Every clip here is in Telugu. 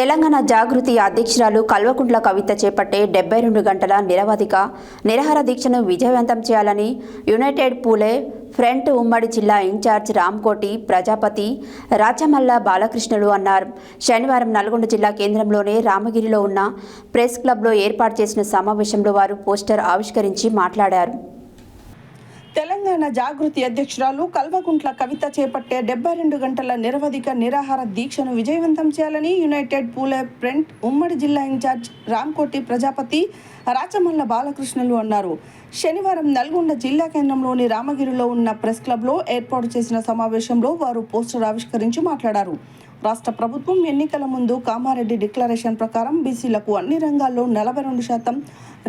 తెలంగాణ జాగృతి అధ్యక్షురాలు కల్వకుంట్ల కవిత చేపట్టే 72 గంటల నిరాహార దీక్షను విజయవంతం చేయాలని యునైటెడ్ పూలే ఫ్రంట్ ఉమ్మడి జిల్లా ఇన్ఛార్జ్ రామ్కోటి ప్రజాపతి రాచమల్ల బాలకృష్ణులు అన్నారు. శనివారం నల్గొండ జిల్లా కేంద్రంలోని రామగిరిలో ఉన్న ప్రెస్ క్లబ్లో ఏర్పాటు చేసిన సమావేశంలో వారు పోస్టర్ ఆవిష్కరించి మాట్లాడారు. తెలంగాణ జాగృతి అధ్యక్షురాలు కల్వకుంట్ల కవిత చేపట్టే 72 గంటల నిరాహార దీక్షను విజయవంతం చేయాలని యునైటెడ్ పూలే ఫ్రంట్ ఉమ్మడి జిల్లా ఇన్ఛార్జ్ రామ్కోటి ప్రజాపతి రాచమల్ల బాలకృష్ణులు అన్నారు. శనివారం నల్గొండ జిల్లా కేంద్రంలోని రామగిరిలో ఉన్న ప్రెస్ క్లబ్లో ఏర్పాటు చేసిన సమావేశంలో వారు పోస్టర్ ఆవిష్కరించి మాట్లాడారు. రాష్ట్ర ప్రభుత్వం ఎన్నికల ముందు కామారెడ్డి డిక్లరేషన్ ప్రకారం బీసీలకు అన్ని రంగాల్లో 42%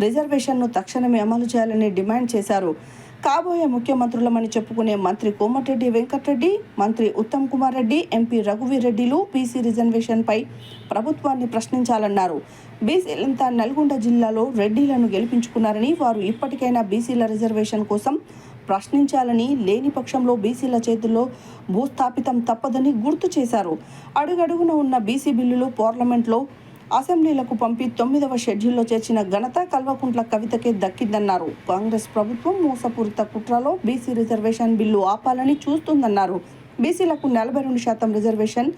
రిజర్వేషన్ను తక్షణమే అమలు చేయాలని డిమాండ్ చేశారు. కాబోయే ముఖ్యమంత్రులమని చెప్పుకునే మంత్రి కోమటిరెడ్డి వెంకటరెడ్డి, మంత్రి ఉత్తమ్ కుమార్ రెడ్డి, ఎంపీ రఘువీరెడ్డిలు బీసీ రిజర్వేషన్పై ప్రభుత్వాన్ని ప్రశ్నించాలన్నారు. బీసీలంతా నల్గొండ జిల్లాలో రెడ్డిలను గెలిపించుకున్నారని, వారు ఇప్పటికైనా బీసీల రిజర్వేషన్ కోసం ప్రశ్నించాలని, లేని పక్షంలో బీసీల చేతుల్లో భూస్థాపితం తప్పదని గుర్తు చేశారు. అడుగడుగున ఉన్న బీసీ బిల్లులు పార్లమెంట్లో అసెంబ్లీలకు పంపి 9వ షెడ్యూల్లో చేర్చిన ఘనత కల్వకుంట్ల కవితకే దక్కిందన్నారు. కాంగ్రెస్ ప్రభుత్వం మోసపూరిత కుట్రలో బీసీ రిజర్వేషన్ బిల్లు ఆపాలని చూస్తుందన్నారు. బీసీలకు 42% రిజర్వేషన్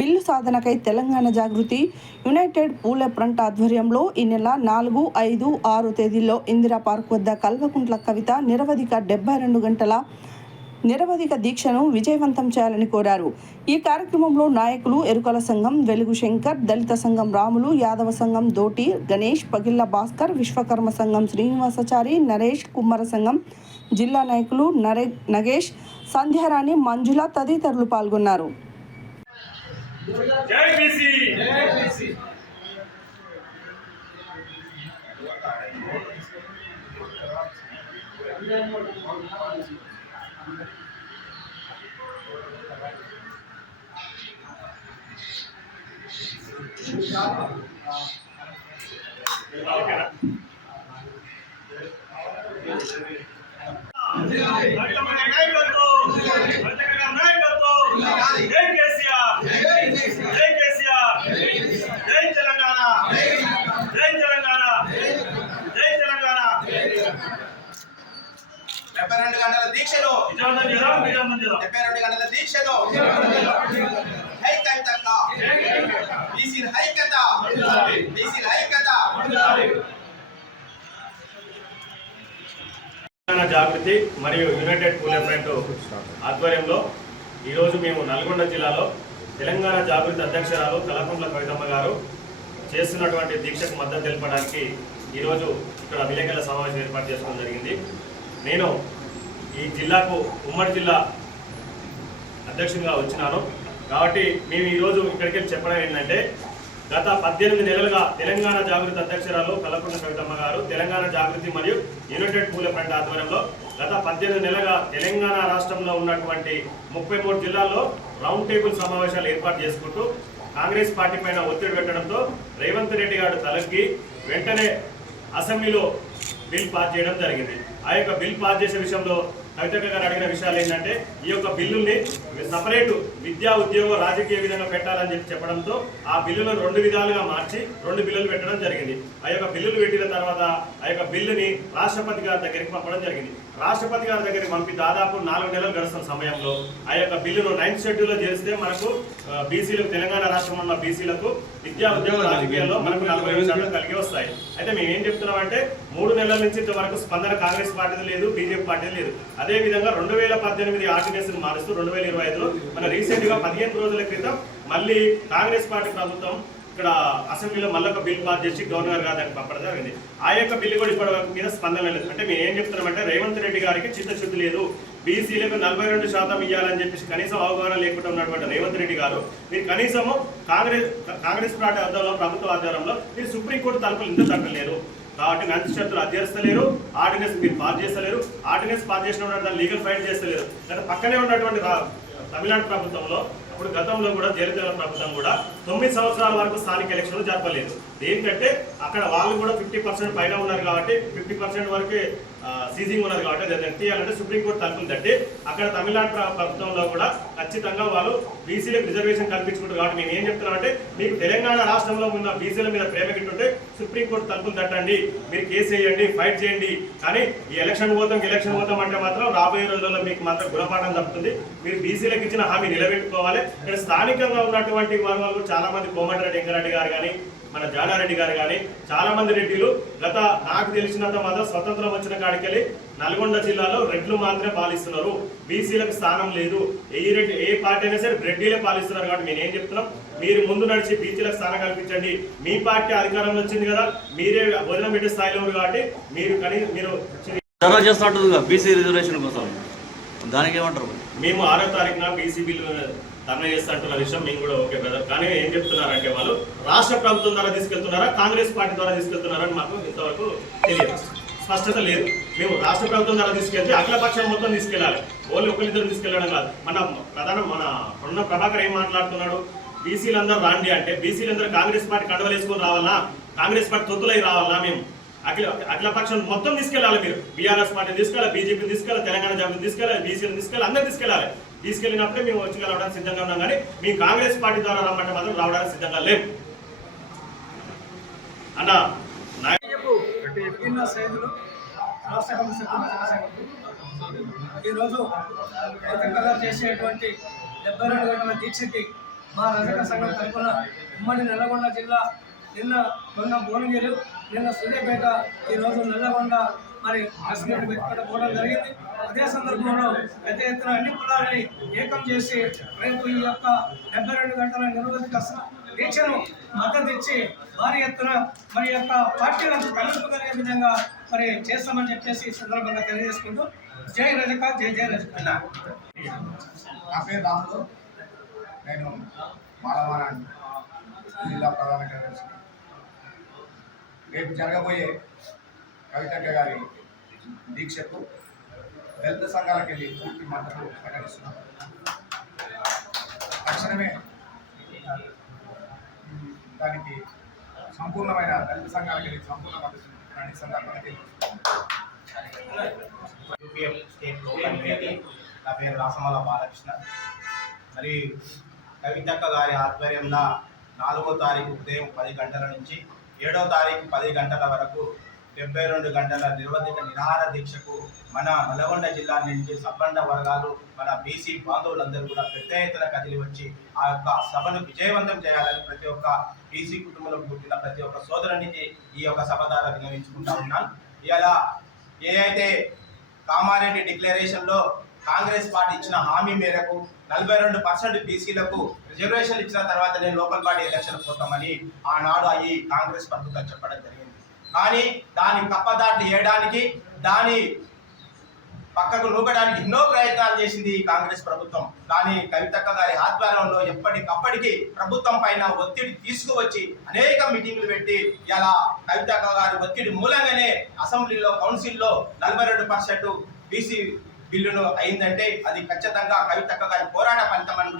బిల్లు సాధనకై తెలంగాణ జాగృతి యునైటెడ్ పూలే ఫ్రంట్ ఆధ్వర్యంలో ఈ నెల 4, 5, 6 తేదీల్లో ఇందిరా పార్క్ వద్ద కల్వకుంట్ల కవిత 72 గంటల నిరవధిక దీక్షను విజయవంతం చేయాలని కోరారు. ఈ కార్యక్రమంలో నాయకులు ఎరుకల సంఘం వెలుగు శంకర్, దళిత సంఘం రాములు, యాదవ సంఘం దోటి గణేష్, పగిళ్ల భాస్కర్, విశ్వకర్మ సంఘం శ్రీనివాసాచారి, నరేష్, కుమ్మర సంఘం జిల్లా నాయకులు నగేష్, సంధ్యారాణి, మంజుల తదితరులు పాల్గొన్నారు. దీక్షను 72 గంటల దీక్షను జాగృతి మరియు యునైటెడ్ పూలే ఫ్రంట్ ఆధ్వర్యంలో ఈరోజు మేము నల్గొండ జిల్లాలో తెలంగాణ జాగృతి అధ్యక్షురాలు కల్వకుంట్ల కవితమ్మ గారు చేస్తున్నటువంటి దీక్షకు మద్దతు తెలపడానికి ఈరోజు ఇక్కడ విలేకరుల సమావేశం ఏర్పాటు చేసుకోవడం జరిగింది. నేను ఈ జిల్లాకు ఉమ్మడి జిల్లా అధ్యక్షునిగా వచ్చినాను కాబట్టి మేము ఈరోజు ఇక్కడికి చెప్పడం ఏంటంటే, గత 18 నెలలుగా తెలంగాణ జాగృతి అధ్యక్షురాలు కల్వకుంట్ల కవితమ్మ గారు తెలంగాణ జాగృతి మరియు యునైటెడ్ పూలే ఫ్రంట్ ఆధ్వర్యంలో గత 18 నెలలుగా తెలంగాణ రాష్ట్రంలో ఉన్నటువంటి 33 జిల్లాల్లో రౌండ్ టేబుల్ సమావేశాలు ఏర్పాటు చేసుకుంటూ కాంగ్రెస్ పార్టీ పైన ఒత్తిడి పెట్టడంతో రేవంత్ రెడ్డి గారు తలకి వెంటనే అసెంబ్లీలో బిల్ పాస్ చేయడం జరిగింది. ఆ యొక్క బిల్ పాస్ చేసే విషయంలో కవిత గారు అడిగిన విషయాలు ఏంటంటే, ఈ యొక్క బిల్లుల్ని సపరేటు విద్యా, ఉద్యోగ, రాజకీయ విధంగా పెట్టాలని చెప్పడంతో ఆ బిల్లులను 2 విధాలుగా మార్చి 2 బిల్లులు పెట్టడం జరిగింది. ఆ యొక్క బిల్లులు పెట్టిన తర్వాత ఆ యొక్క బిల్లుని రాష్ట్రపతి గారి దగ్గరికి పంపడం జరిగింది. రాష్ట్రపతి గారి దగ్గరికి పంపి దాదాపు 4 నెలలు గడుస్తున్న సమయంలో ఆ యొక్క బిల్లును 9th షెడ్యూల్లో చేస్తే మనకు బీసీలకు, తెలంగాణ రాష్ట్రంలో ఉన్న బీసీలకు విద్యా, ఉద్యోగ, రాజకీయాల్లో మనకు 45% కలిగి వస్తాయి. అయితే మేము ఏం చెప్తున్నామంటే, 3 నెలల నుంచి ఇంతవరకు స్పందన కాంగ్రెస్ పార్టీది లేదు, బీజేపీ పార్టీది లేదు. అదేవిధంగా 2018 ఆర్డినెన్స్ మారుస్తూ 2025లో మన రీసెంట్ గా 15 రోజుల క్రితం మళ్ళీ కాంగ్రెస్ పార్టీ ప్రభుత్వం ఇక్కడ అసెంబ్లీలో మళ్ళీ ఒక బిల్ పాస్ చేసి గవర్నర్ గారు దానికి పంపడం జరిగింది. ఆ యొక్క బిల్లు కూడా ఇప్పటి వరకు మీద స్పందన లేదు. అంటే మేము ఏం చెప్తున్నామంటే, రేవంత్ రెడ్డి గారికి చిత్తశుద్ధి లేదు, బీసీలకు 42% ఇవ్వాలని చెప్పేసి కనీసం అవగాహన లేకుండా ఉన్నటువంటి రేవంత్ రెడ్డి గారు మీరు కనీసము కాంగ్రెస్ పార్టీ ఆధ్వర్యంలో, ప్రభుత్వ ఆధ్వర్యంలో మీరు సుప్రీంకోర్టు తలుపులు ఇంత తగ్గలేరు కాబట్టి 9th షరతులు అధ్యరిస్తలేరు, ఆర్డినెన్స్ మీరు పాస్ చేస్తలేరు, ఆర్డినెన్స్ పాస్ చేసిన దాన్ని లీగల్ ఫైట్ చేస్తలేరు. గత పక్కనే ఉన్నటువంటి తమిళనాడు ప్రభుత్వంలో, అప్పుడు గతంలో కూడా జయలలిత ప్రభుత్వం కూడా 9 సంవత్సరాల వరకు స్థానిక ఎలక్షన్లు జరపలేదు. దేనికంటే అక్కడ వాళ్ళు కూడా 50% పైన ఉన్నారు కాబట్టి 50% వరకే సీజింగ్ ఉన్నది కాబట్టి దాన్ని తీయాలంటే సుప్రీంకోర్టు తలుపులు తట్టి అక్కడ తమిళనాడు ప్రభుత్వంలో కూడా ఖచ్చితంగా వాళ్ళు బీసీలకు రిజర్వేషన్ కల్పించుకుంటారు. కాబట్టి మేము ఏం చెప్తున్నామంటే మీకు తెలంగాణ రాష్ట్రంలో ఉన్న బీసీల మీద ప్రేమ గిట్టుంటే సుప్రీంకోర్టు తలుపులు తట్టండి, మీరు కేసు వేయండి, ఫైట్ చేయండి. కానీ ఈ ఎలక్షన్ పోతాం అంటే మాత్రం రాబోయే రోజుల్లో మీకు మాత్రం గుణపాఠం తప్పుతుంది. మీరు బీసీలకు ఇచ్చిన హామీ నిలబెట్టుకోవాలి. ఇక్కడ స్థానికంగా ఉన్నటువంటి వాళ్ళు చాలా మంది కోమటిరెడ్డి వెంకరెడ్డి గారు కానీ మన జానారెడ్డి గారు కానీ చాలా మంది రెడ్డిలు నాకు తెలిసినంత మాత్రం స్వతంత్రం వచ్చిన కాడికెళ్ళి నల్గొండ జిల్లాలో రెడ్లు మాత్రమే పాలిస్తున్నారు. బీసీలకు స్థానం లేదు. ఏ పార్టీ అయినా సరే రెడ్డిలే పాలిస్తున్నారు. కాబట్టి మేము ఏం చెప్తున్నాం, మీరు ముందు నడిచి బీసీలకు స్థానం కల్పించండి. మీ పార్టీ అధికారంలో వచ్చింది కదా, మీరే భోజనం పెట్టే స్థాయిలో ఉంది కాబట్టి మీరు చేస్తున్నట్టు బీసీ రిజర్వేషన్ కోసం దానికి ఏమంటారు? మేము 6వ తారీఖున బీసీ బిల్లు ధర్నా చేస్తున్న విషయం మేము కూడా ఓకే బ్రదర్. కానీ ఏం చెప్తున్నారంటే వాళ్ళు రాష్ట్ర ప్రభుత్వం ద్వారా తీసుకెళ్తున్నారా, కాంగ్రెస్ పార్టీ ద్వారా తీసుకెళ్తున్నారా అని మాకు ఇంతవరకు తెలియదు, స్పష్టత లేదు. మేము రాష్ట్ర ప్రభుత్వం ద్వారా తీసుకెళ్తే అఖిలపక్షం మొత్తం తీసుకెళ్ళాలి, ఓన్లీ ఒకరిద్దరు తీసుకెళ్ళడం కాదు. మన ప్రభాకర్ ఏం మాట్లాడుతున్నాడు, బీసీలందరూ రాండి అంటే బీసీలందరూ కాంగ్రెస్ పార్టీ కండవలు వేసుకొని రావాలా, కాంగ్రెస్ పార్టీ తొత్తులై రావాలా? మేము అఖిలపక్షం మొత్తం తీసుకెళ్ళాలి. మీరు బీఆర్ఎస్ పార్టీ తీసుకెళ్ళాలి, బీజేపీని తీసుకెళ్ళాలి, తెలంగాణ జాబితా తీసుకెళ్ళాలి, బీసీలను తీసుకెళ్ళాలి, అందరూ తీసుకెళ్ళాలి. తీసుకెళ్ళినప్పుడే మేము వచ్చి రావడానికి సిద్ధంగా ఉన్నాం. కానీ మేము కాంగ్రెస్ పార్టీ ద్వారా రమ్మంటే మాత్రం రావడానికి సిద్ధంగా లేవు అన్న. ఈరోజు చేసేటువంటి 72 గంటల దీక్షకి మా రజక సంఘం తరఫున ఉమ్మడి నల్లగొండ జిల్లా మొన్న భువనగిరి, నిన్న సూర్యాపేట, ఈరోజు నల్లగొండ మరి ప్రెసిడెంట్ వ్యక్తిగత పోవడం జరిగింది. అదే సందర్భంలో పెద్ద ఎత్తున అన్ని కులాలని ఏకం చేసి రేపు ఈ యొక్క 72 గంటల నిరవధిక దీక్షను మద్దతు ఇచ్చి భారీ ఎత్తున మరి యొక్క పార్టీలను కలుపుకోగలిగే విధంగా మరి చేస్తామని చెప్పేసి ఈ సందర్భంగా తెలియజేసుకుంటూ జై రజక, జై జై రజక. నా పేరు రాములు, నేను మాలవాడ జిల్లా ప్రధాన కార్యదర్శి. రేపు జరగబోయే కవితక్క గారి దీక్షకు దళిత సంఘాలకు వెళ్ళి పూర్తి మద్దతు ప్రకటిస్తున్నాం. తక్షణమే దానికి సంపూర్ణమైన దళిత సంఘాలకు వెళ్ళి సంపూర్ణ మద్దతు సందర్భంగా యూపీఎఫ్ స్టేట్ లోకల్ కమిటీ. నా పేరు రాసమల్ల బాలకృష్ణ. మరి కవితక్క గారి ఆధ్వర్యంలో 4వ తారీఖు ఉదయం 10 గంటల నుంచి 7వ తారీఖు 10 గంటల వరకు 72 గంటల నిరవధిక నిరాహార దీక్షకు మన నల్గొండ జిల్లా నుంచి సబ్బండ వర్గాలు, మన బీసీ బాంధవులందరూ కూడా పెద్ద ఎత్తున కదిలి వచ్చి ఆ యొక్క సభను విజయవంతం చేయాలని ప్రతి ఒక్క బీసీ కుటుంబంలో పుట్టిన ప్రతి ఒక్క సోదరునికి ఈ యొక్క సభ ద్వారా వినియోగించుకుంటా ఉన్నాను. ఇలా ఏదైతే కామారెడ్డి డిక్లరేషన్లో కాంగ్రెస్ పార్టీ ఇచ్చిన హామీ మేరకు 42% బీసీలకు రిజర్వేషన్ ఇచ్చిన తర్వాత నేను లోకల్ బాడీ ఎలక్షన్ పోతామని ఆనాడు ఈ కాంగ్రెస్ ప్రభుత్వం చెప్పడం జరిగింది. కానీ దాని కప్పదాట్లు వేయడానికి, దాని పక్కకు నూకడానికి ఎన్నో ప్రయత్నాలు చేసింది ఈ కాంగ్రెస్ ప్రభుత్వం. కానీ కవితక్క గారి ఆధ్వర్యంలో ఎప్పటికప్పటికి ప్రభుత్వం పైన ఒత్తిడి తీసుకువచ్చి అనేక మీటింగ్లు పెట్టి ఇలా కవితక్క గారి ఒత్తిడి మూలంగానే అసెంబ్లీలో, కౌన్సిల్లో 42% బీసీ బిల్లును అయిందంటే అది ఖచ్చితంగా కవితక్క గారి పోరాట ఫలితం అని